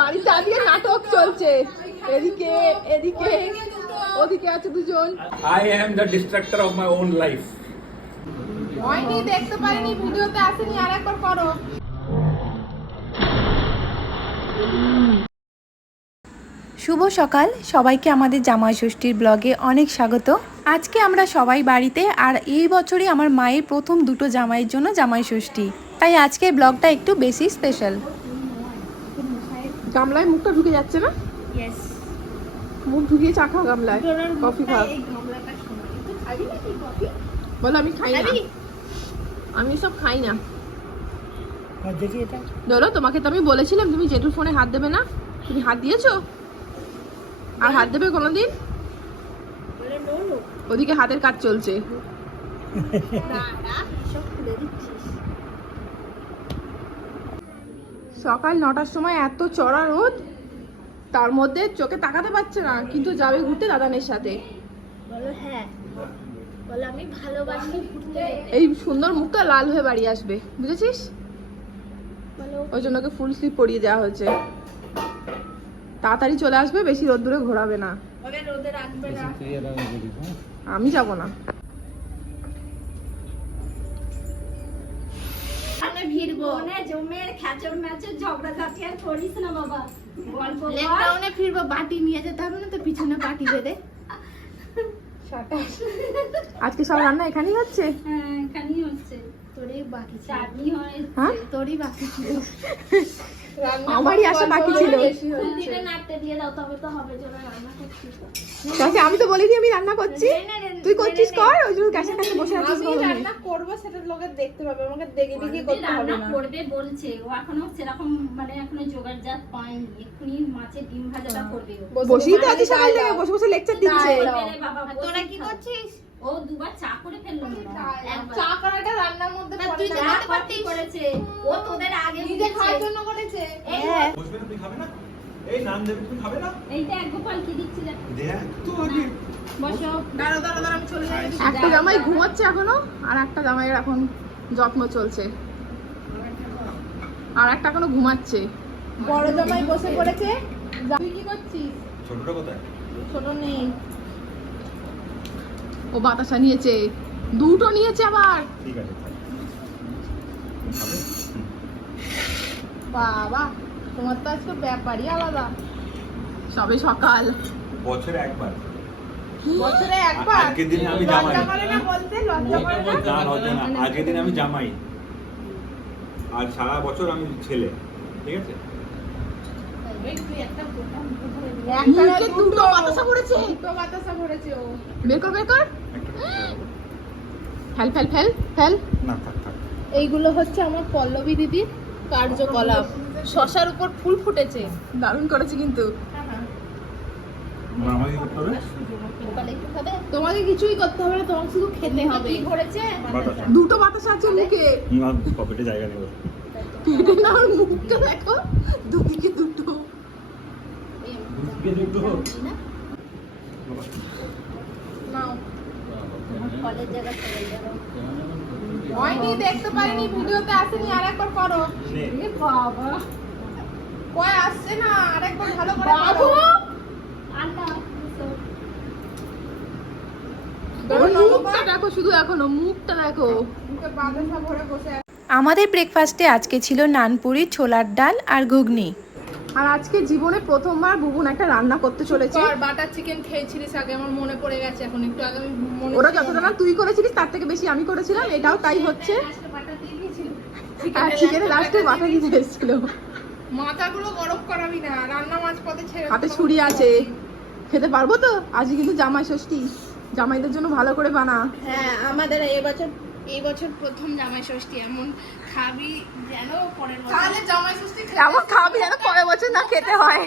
বাড়িতে আজকে নাটক চলছে। এদিকে এদিকে ওদিকে আছে দুজন। I am the distractor of my own life. হয়নি দেখতে পারিনি ভিডিওতে আসেনি আর একবার করো। শুভ সকাল সবাইকে আমাদের জামাই ষষ্ঠীর ব্লগে অনেক স্বাগত। আজকে আমরা সবাই বাড়িতে আর এই বছরই আমার মায়ের প্রথম দুটো জামাইয়ের জন্য জামাই ষষ্ঠী। তাই আজকের ব্লগটা একটু বেশি স্পেশাল গামলায় মুখটা ঢুকে যাচ্ছে না? মুখ ঢুকিয়ে চা খাও গামলায়? কফি খাও বলো আমি খাই না। আমি সব খাই না। ধরো তোমাকে তো আমি বলেছিলাম তুমি জেঠুর ফোনে হাত দেবে না। তুমি হাত দিয়েছ? আর হাত দেবে কোনোদিন? ওদিকে হাতের কাজ চলছে। সকাল নটার সময় এত চড়া রোদ তার মধ্যে চোখে তাকাতে পারছে না কিন্তু যাবে ঘুরতে দাদানের সাথে। হ্যাঁ। বলো আমি ভালোবাসি ঘুরতে। এই সুন্দর মুখটা লাল হয়ে বাড়ি আসবে বুঝেছিস? ওই জন্য ওকে ফুল স্লিপ পরিয়ে দেওয়া হয়েছে। তাড়াতাড়ি চলে আসবে বেশি রোদ্দুরে ঘোরাবে না। রোদে রাখবে না। আমি যাব না। আমি জমের ম্যাচের ঝগড়া ঝাঁটি আর করিস না বাবা। গল্প লেকটাউনে ফিরবো বাটি নিয়ে যেতে হবে না তো পিছনে বাটি বেঁধে। আজকে সব রান্না এখানেই হচ্ছে? হ্যাঁ এখানেই হচ্ছে। তোরই বাকি চাটনি হয়? তোরই বাকি ছিল। আমারই আসা বাকি ছিল। দিয়ে দাও তবে তো হবে রান্না করছি। আমি তো বলিনি আমি রান্না করছি। তুই করছিস কর ওই জন্য গ্যাসের কাছে বসে আছিস আমি রান্না করব সেটা লোকের দেখতে পাবে আমাকে দেখে দেখে করতে হবে রান্না না। করবে বলছে ও এখনও সেরকম মানে এখনও জোগাড় জাত পায়নি এক্ষুনি মাছের ডিম ভাজাটা করবে ও। বসেই তো আছিস সকাল থেকে বসে বসে লেকচার দিচ্ছে। করবে তোরা কি করছিস? ও দুবার চা করে ফেলল চা করাটা রান্নার মধ্যে তুই। তো করতে পারতিস। করেছে। ও তোদের আগে নিজে খাওয়ার জন্য করেছে। এই বসবে না তুই খাবে না? এই নাম দেবে তুমি খাবে না? এইটা এক গোপাল কি দিচ্ছি দেখ। দেখ তো আগে একটা জামাই ঘুমাচ্ছে এখনও আর একটা জামাইয়ের এখন যত্ন চলছে। আর একটা এখনও ঘুমাচ্ছে। বড় জামাই বসে পড়েছে। তুই কি করছিস? ছোটটা কোথায়? ছোট নেই। ও বাতাসা নিয়েছে। দুটো নিয়েছে আবার। ঠিক আছে বাবা তোমার তো আজকে ব্যাপারই আলাদা। সবে সকাল। বছরে একবার। বছরে একবার? আজকের দিনে আমি জামাই। না বলতে? লজ্জা করে না? না আজকের দিনে আমি জামাই। আর সারা বছর আমি ছেলে ঠিক আছে? এইগুলো হচ্ছে আমার পল্লবী দিদির কার্যকলাপ। শশার উপর ফুল ফুটেছে। দারুণ করেছে কিন্তু। আমাকে করতে হবে? তোমাকে কিছুই করতে হবে না তোমাকে শুধু খেতে হবে। বাতাসা। দুটো বাতাসা আছে মুখে। না পকেটে জায়গা নেই পেটে না মুখটা দেখো। দুদিকে দুটো। দুধকে দুটো? নাও। কলের জায়গা চলে যাব হয়নি দেখতে পারিনি ভিডিওতে আসেনি আর একবার করো বাবা। কয় আসছে না আর একবার ভালো করে বাবু! মুখটা দেখো শুধু এখনও মুখটা দেখো। মুখে বাতাসা ভরে বসে আছে। আমাদের ব্রেকফাস্টে আজকে ছিল নানপুরি ছোলার ডাল আর ঘুগনি। আর আজকে জীবনে প্রথমবার বুবুন একটা রান্না করতে চলেছে। আর বাটার চিকেন খেয়েছিলিস আগে আমার মনে পড়ে গেছে এখন একটু আগে আমি মনে ওরা যতটা না। তুই করেছিলিস তার থেকে বেশি আমি করেছিলাম এটাও তাই হচ্ছে। আর চিকেনের লাস্টে মাথা দিতে এসেছিল মাথাগুলো গরম করাবি না রান্না মাছ পথে ছেড়ে হাতে ছুরি আছে। খেতে পারব তো? আজকে কিন্তু জামাই ষষ্ঠী। জামাইদের জন্য ভালো করে বানা। হ্যাঁ আমাদের এই বছর এই বছর প্রথম জামাই ষষ্ঠী। এমন খাবি যেন পরের বছর। তাহলে জামাই ষষ্ঠী এমন খাবি যেন পরের বছর না খেতে হয়।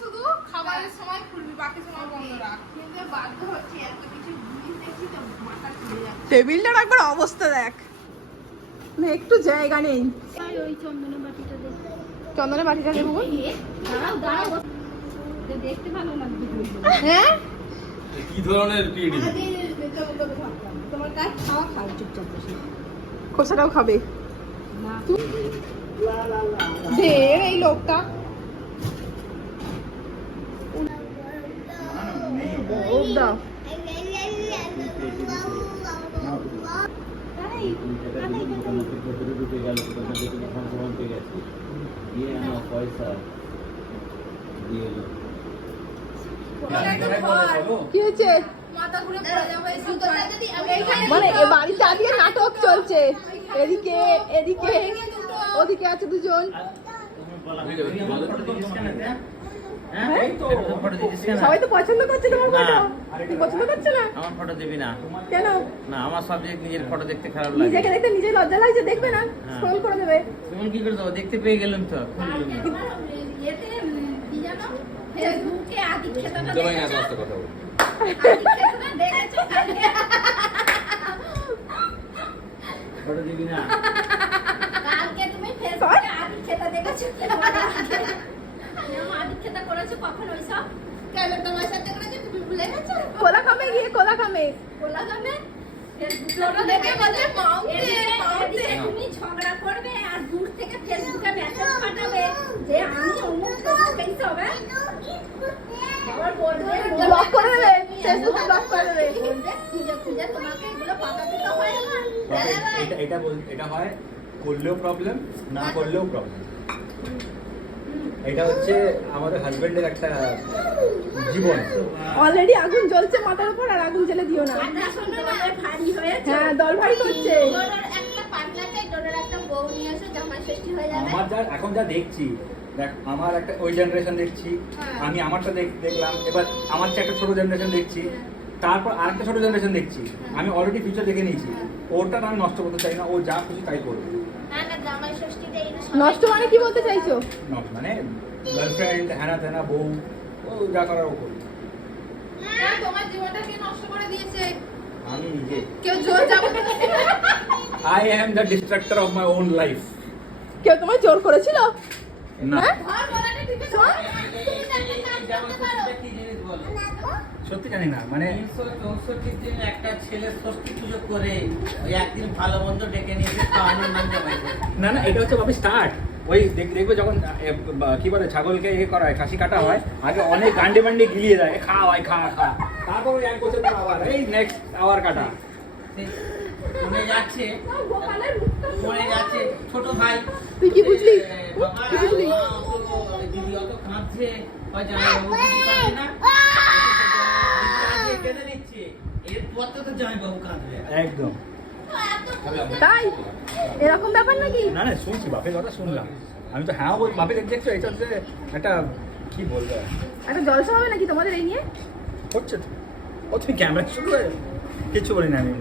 শুধু খাবারের সময় খুলবি বাকি সময় বন্ধ রাখ। কিন্তু বাধ্য হচ্ছে এত কিছু জিনিস দেখছি তো মাথা ঘুরে যাচ্ছে। টেবিলটার একবার অবস্থা দেখ। না একটু জায়গা নেই। ওই চন্দনের বাটিটা দেখ। চন্দনের বাটিটা নেব দাঁড়াও দাঁড়াও। হ্যাঁ কি ধরনের তোমার খাওয়া খাও খোসাটাও খাবে এই লোকটা পয়সা দিয়ে কি হয়েছে? মানে এ বাড়িতে আজকে নাটক চলছে। এদিকে এদিকে ওদিকে আছে দুজন? হ্যাঁ? সবাই তো পছন্দ করছে তোমার। ফটো পছন্দ করছে না? আমার ফটো দিবি না। কেন? না আমার সাবজেক্ট নিজের ফটো দেখতে খারাপ লাগে। নিজেকে দেখতে নিজে লজ্জা লাগছে দেখবে না? হ্যাঁ। স্ক্রল করে দেবে। তুমি কি করে দেবো? দেখতে পেয়ে গেলাম তো। কি জানো ফেসবুকে জমাই না দশটা কথা বল কালকে তুমি ফেসবুকে আদি খেতা দেখেছ? কি আদি খেতা করেছ কখন ওইসব কেন তোমার সাথে করেছে তুমি ভুলে গেছো কোলা খামে গিয়ে কোলা খামে কোলা গামে বলছে মাউন্টে মাউন্টে তুমি ঝগড়া করবে আর দূর থেকে ফেসবুকে মেসেজ পাঠাবে যে আমি অমুক তমুক এইসব হ্যাঁ? আবার বলবে ব্লক করে দেবে ফেসবুকে ব্লক করে দেবে। খুঁজে খুঁজে তোমাকে এগুলো পাঠাতে তো হয় না। এটা এটা বল- এটা হয় করলেও প্রবলেম না করলেও প্রবলেম এটা হচ্ছে আমাদের হাজবেন্ডের একটা জীবন। অলরেডি আগুন জ্বলছে মাথার উপর আর আগুন জ্বেলে দিও না। হ্যাঁ দল ভারী করছে। হয়ে আমার যা এখন যা দেখছি দেখ আমার একটা ওই জেনারেশন দেখছি হ্যাঁ। আমি আমারটা দেখ- দেখলাম এবার আমার চেয়ে একটা ছোট জেনারেশন দেখছি তারপর আরেকটা ছোট জেনারেশন দেখছি আমি অলরেডি ফিউচার দেখে নিয়েছি। ওরটা না আমি নষ্ট করতে চাই না ও যা খুশি তাই করবে। নষ্ট মানে কি বলতে চাইছো? নট মানে গার্লফ্রেন্ড হ্যানা ত্যানা বউ ও যা করার ও করবে। হ্যাঁ, তোমার জীবনটা কে নষ্ট করে দিয়েছে? আমি নিজে। কেউ জোর যাবে I am the destructor of my own life কেউ তোমায় জোর করেছিল? না। সত্যি জানি না মানে তিনশো চৌষট্টি দিন একটা ছেলে ষষ্ঠী পুজো করে ওই একদিন ভালো মন্দ ডেকে নিয়ে খাওয়ানোর না না এটা হচ্ছে ভাবি স্টার্ট ওই দেখ- দেখবে যখন কি বলে ছাগলকে ইয়ে করা হয় খাসি কাটা হয় আগে অনেক গান্ডে মান্ডে গিলিয়ে দেয় খা ভাই খা খা। তারপর এক বছর পর আবার এই নেক্সট আবার কাটা। মনে যাচ্ছে মনে যাচ্ছে ছোট ভাই। তুই কি বুঝলি? দিদি অত হয় কাঁদছে না? একদম তাই এরকম ব্যাপার নাকি না না শুনছি বাপের কথা শুনলাম আমি তো হ্যাঁ বল বাপে দেখ দেখছো এটা হচ্ছে একটা কি বলবো আর? একটা জলসা হবে নাকি তোমাদের এই নিয়ে হচ্ছে তো ও তুমি ক্যামেরা শুরু করে কিচ্ছু বলি না আমি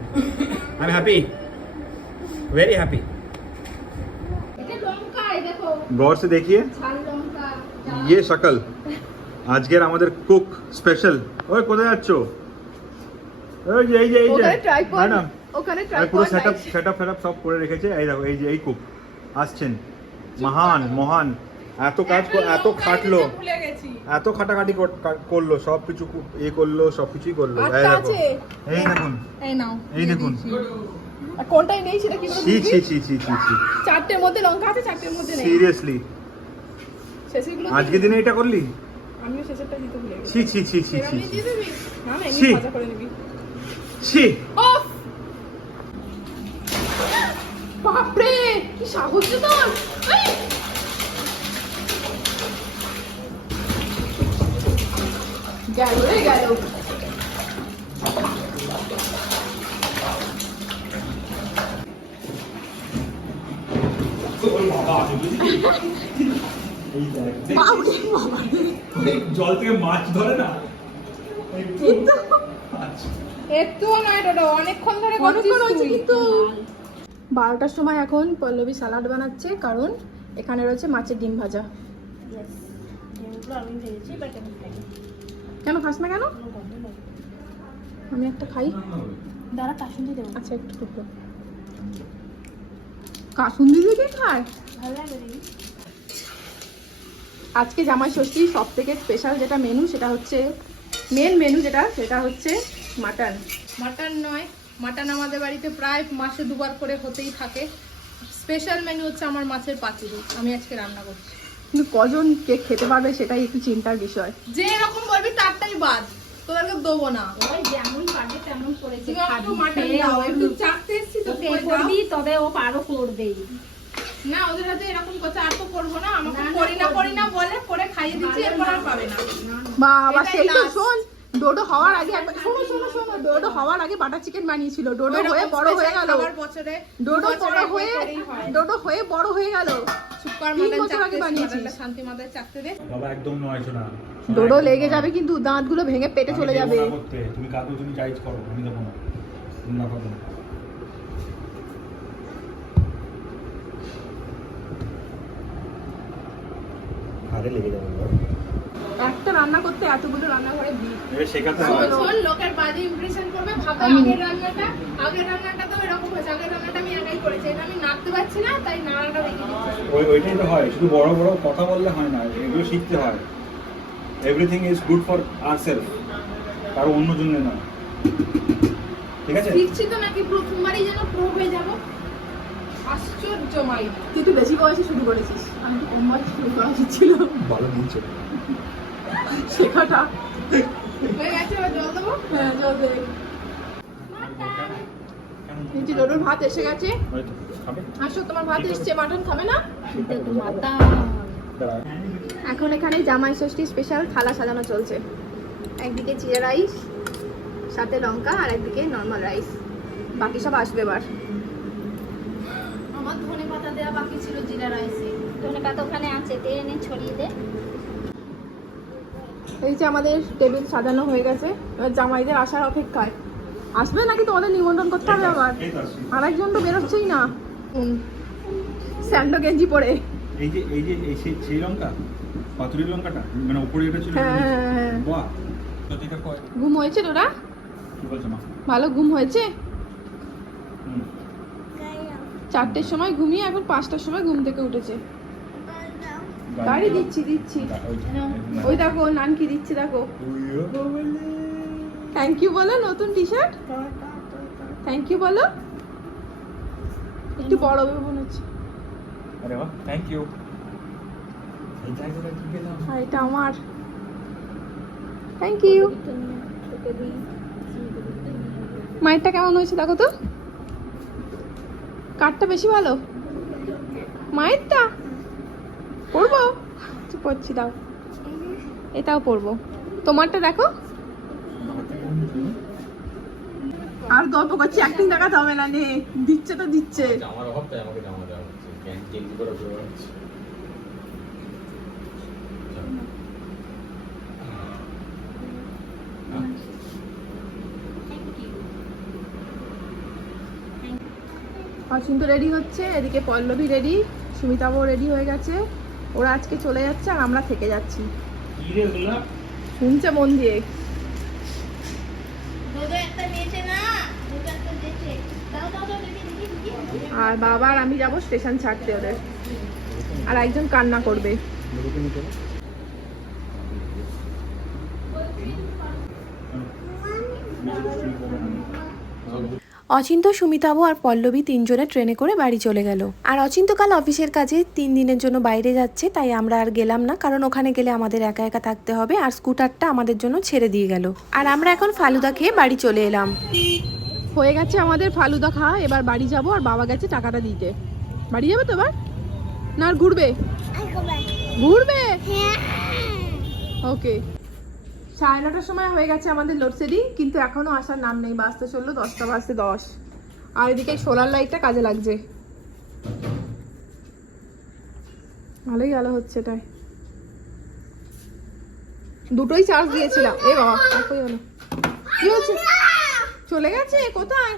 আমি হ্যাপি ভেরি হ্যাপি এটা লঙ্কা এই দেখো गौर से देखिए ঝাল লঙ্কা ये शकल আজকের আমাদের কুক স্পেশাল ওই কোথায় যাচ্ছ ওই যে এই যে এই যে। ম্যাডাম ওখানে আমি পুরো ট্রাইপড সেটআপ সেটআপ ফেটআপ সব করে রেখেছে। এই দেখো এই যে এই কুক আসছেন। মহান মহান। এত কাজ এত খাটলো। এত খাটাখাটি কর- করল সব কিছু এ করল সব কিছুই করল। এই দেখো। এই দেখুন। এই নাও এই দেখুন। আর কোনটাই নেই সেটা কি ছি ছি ছি ছি ছি ছি। চারটের মধ্যে লঙ্কা আছে চারটের মধ্যে নেই। সিরিয়াসলি। আজকে দিনে এটা করলি? আমিও শেষেরটা দিতে ভুলে গেছি। ছি ছি ছি ছি ছি ছি। না না এমনি ভাজা করে নিবি। ছি। বাপরে কি সাহস রে তোর! এই! গেল রে গেল। জল থেকে মাছ ধরে না? একটুও নয় ডোডো অনেকক্ষণ ধরে অনেকক্ষণ হয়েছে কিন্তু। বারোটার সময় এখন পল্লবী সালাড বানাচ্ছে কারণ এখানে রয়েছে মাছের ডিম ভাজা। কেন খাস না কেন? আমি একটা খাই। দাঁড়া দেবো। আচ্ছা একটু টুকরো কাসুন্দি দিয়ে খায়? ভালো লাগে আজকে জামাই ষষ্ঠী সব থেকে স্পেশাল যেটা মেনু সেটা হচ্ছে মেন মেনু যেটা সেটা হচ্ছে মাটন? মাটন নয় মাটন আমাদের বাড়িতে প্রায় মাসে দুবার করে হতেই থাকে। স্পেশাল মেনু হচ্ছে আমার মাছের পাতুরি। আমি আজকে রান্না করছি। কিন্তু কজন কে খেতে পারবে সেটাই একটু চিন্তার বিষয়। যে এরকম বলবি তারটাই বাদ। তোদেরকে দেবো না। ওই যেমন পারবে তেমন করেছে খাবি মাটন দাও একটু এসছি তো। করবি তবে ও পারো করবেই। না ওদের হাতে এরকম করছে আর তো করব না। আমাকে করি না করি না বলে করে খাইয়ে দিচ্ছি এরপর আর পাবে না। বাবা সেই তো শোন ডোডো হওয়ার আগে একবার শোনো শোনো শোনো ডোডো হওয়ার আগে বাটার চিকেন বানিয়েছিল। ডোডো হয়ে বড় হয়ে গেল। ডোডো বড় হয়ে ডোডো হয়ে বড় হয়ে গেল। ডোডো লেগে যাবে কিন্তু দাঁতগুলো ভেঙে পেটে চলে যাবে। তুমি কাকু তুমি চাইজ করো আমি দেবো না। তুমি ঘাড়ে লেগে যাবে একটা রান্না করতে এতগুলো রান্নাঘরে ভিড়। শোন, লোকের বাজে ইমপ্রেশন করবে ভাবে আগের রান্নাটা আগের রান্নাটা তো এরকম হয়েছে আগের রান্নাটা আমি একাই করেছি এটা আমি নাড়তে পারছি না তাই নাড়াটা রেখে ওই ওইটাই তো হয় শুধু বড় বড় কথা বললে হয় না এগুলো শিখতে হয়। এভরিথিং ইজ গুড ফর কারও অন্য জন্য না। ঠিক আছে? শিখছি তো নাকি প্রথমবারই যেন প্রো হয়ে যাব। আশ্চর্য মাই তুই একটু বেশি বয়সে শুরু করেছিস আমি তো কম বয়সে শুরু করা উচিত ছিল। ভালো শেখাটা। হয়ে ডোডোর ভাত এসে গেছে। আসো, তোমার ভাত এসছে। মাটন খাবে না? এখন এখানে জামাই ষষ্ঠী স্পেশাল থালা সাজানো চলছে। একদিকে জিরা রাইস সাথে লঙ্কা, আর একদিকে নর্মাল রাইস বাকি সব আসবে এবার। আমার ধনে পাতা দেওয়া বাকি ছিল জিরা রাইসে ধনে পাতা ওখানে আছে তে এনে ছড়িয়ে দে। এই যে আমাদের টেবিল সাজানো হয়ে গেছে এবার জামাইদের আসার অপেক্ষায়। আসবে নাকি তোমাদের নিমন্ত্রণ করতে হবে আবার? এই তো আর একজন তো বেরোচ্ছেই না। স্যান্ডো গেঞ্জি পরে। এই যে এই যে এই সেই লঙ্কা? পাতুরি লঙ্কাটা? মানে উপরে এটা ছিল। বাহ! ঘুম হয়েছে তোরা? ভালো ঘুম হয়েছে? চারটের সময় ঘুমিয়ে এখন পাঁচটার সময় ঘুম থেকে উঠেছে। গাড়ি দিচ্ছি দিচ্ছি। ওই দেখো নানকি দিচ্ছি দেখো। থ্যাংক ইউ বলো নতুন টি শার্ট থ্যাংক ইউ বলো। একটু বড় হবে মনে হচ্ছে। আরে বাহ থ্যাংক ইউ এটা আমার। থ্যাংক ইউ মায়েরটা কেমন হয়েছে দেখো তো? কাঠটা বেশি ভালো? মায়েরটা? পড়ব? আচ্ছা, পড়ছি দাও। এটাও পড়ব। তোমারটা দেখো। আর গল্প করছি অ্যাক্টিং দেখাতে হবে না নে। দিচ্ছে তো দিচ্ছে। জামার অভাব তাই আমাকে জামা দেওয়া হচ্ছে করে বেড়াচ্ছি। অচিন্ত রেডি হচ্ছে এদিকে পল্লবী রেডি সুমিতাবও রেডি হয়ে গেছে। ওরা আজকে চলে যাচ্ছে আর আমরা থেকে যাচ্ছি। শুনছে মন দিয়ে। আর বাবা আর আমি যাব স্টেশন ছাড়তে ওদের। আর একজন কান্না করবে। অচিন্ত সুমিতাবু আর পল্লবী তিনজনে ট্রেনে করে বাড়ি চলে গেল। আর অচিন্ত কাল অফিসের কাজে তিন দিনের জন্য বাইরে যাচ্ছে তাই আমরা আর গেলাম না কারণ ওখানে গেলে আমাদের একা একা থাকতে হবে আর স্কুটারটা আমাদের জন্য ছেড়ে দিয়ে গেল। আর আমরা এখন ফালুদা খেয়ে বাড়ি চলে এলাম। হয়ে গেছে আমাদের ফালুদা খাওয়া এবার বাড়ি যাব আর বাবা গেছে টাকাটা দিতে। বাড়ি যাবে তো এবার? না আর ঘুরবে? ঘুরবে? ওকে। সাড়ে নটার সময় হয়ে গেছে আমাদের লোডশেডিং কিন্তু এখনও আসার নাম নেই, বাজতে চলল দশটা, বাজতে দশ। আর এদিকে সোলার লাইটটা কাজে লাগছে। ভালোই আলো হচ্ছে এটাই দুটোই চার্জ দিয়েছিলাম। এ বাবা হলো? কি হচ্ছে? চলে গেছে? কোথায়?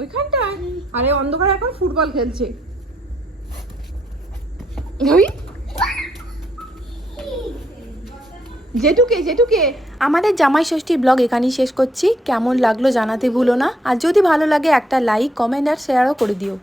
ওইখানটায়? আরে অন্ধকারে এখন ফুটবল খেলছে। ওই জেঠুকে জেঠুকে আমাদের জামাই ষষ্ঠীর ব্লগ এখানেই শেষ করছি। কেমন লাগল জানাতে ভুলো না। আর যদি ভালো লাগে একটা লাইক কমেন্ট আর শেয়ারও করে দিও।